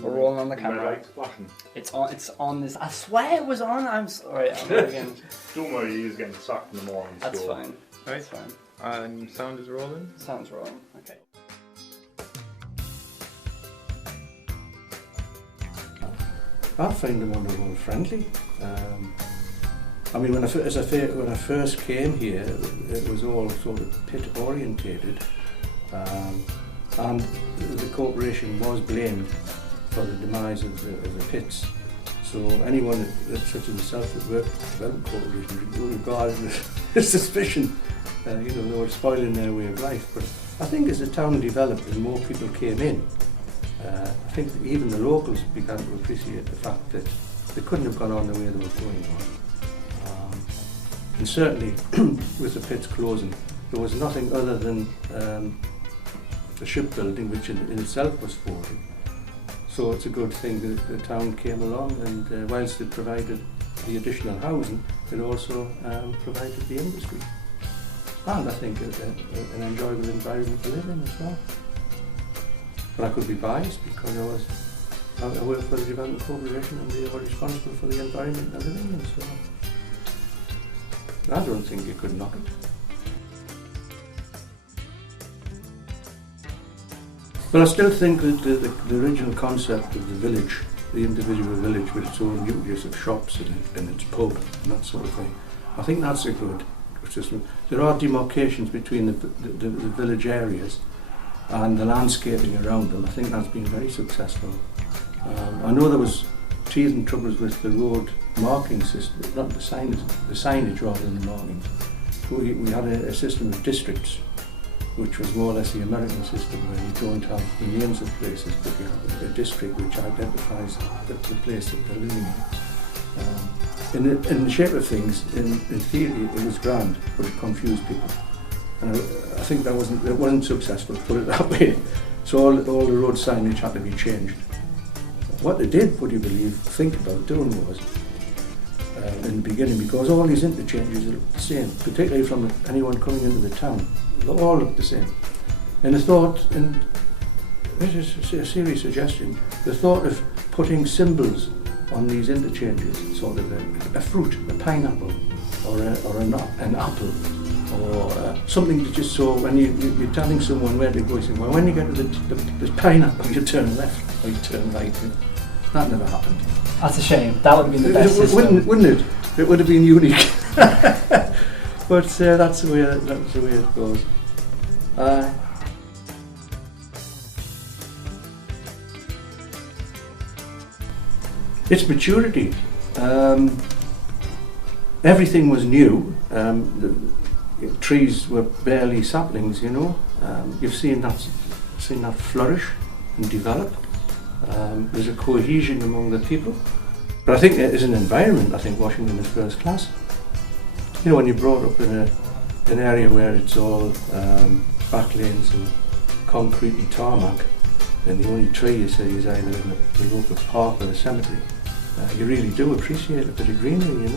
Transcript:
We're rolling on the camera. It's on. It's on this. I swear it was on. I'm sorry. I'm again. Don't worry, he's getting sacked in the morning. That's fine. Right. That's fine. Sound is rolling. Sounds rolling. Okay. I find them on the whole friendly. I mean, when I first came here, it was all sort of pit orientated, and the corporation was blamed for the demise of the pits. So anyone such as myself that worked for the Development Corporation would regard it with suspicion. They were spoiling their way of life. But I think as the town developed and more people came in, I think that even the locals began to appreciate the fact that they couldn't have gone on the way they were going on. And certainly with the pits closing, there was nothing other than the shipbuilding, which in itself was falling. So it's a good thing that the town came along, and whilst it provided the additional housing, it also provided the industry. And I think an enjoyable environment to live in as well. But I could be biased because I work for the Development Corporation and they are responsible for the environment and everything, and so I don't think you could knock it. But I still think that the original concept of the village, the individual village with its own nucleus of shops and its pub and that sort of thing, I think that's a good system. There are demarcations between the village areas and the landscaping around them. I think that's been very successful. I know there was teething troubles with the road marking system, not the signage rather than the markings. We had a system of districts, which was more or less the American system, where you don't have the names of places, but you have a district which identifies the place that they're living in. In the shape of things, in theory, it was grand, but it confused people. And I think it wasn't successful, to put it that way. So all the road signage had to be changed. What they did, would you believe, think about doing was, in the beginning, because all these interchanges look the same, particularly from anyone coming into the town, they all look the same. And they thought, and this is a serious suggestion, the thought of putting symbols on these interchanges, sort of a fruit, a pineapple, or an apple, or something to just so when you're telling someone where to go, you say, well, when you get to the pineapple, you turn left or you turn right. That never happened. That's a shame. That would have been the best system. Wouldn't it? It would have been unique. But that's the way it goes. Its maturity. Everything was new. The trees were barely saplings, You've seen that flourish and develop. There's a cohesion among the people. But I think as an environment, I think Washington is first class. When you're brought up in an area where it's all back lanes and concrete and tarmac, and the only tree you see is either in the local park or the cemetery, you really do appreciate a bit of greenery,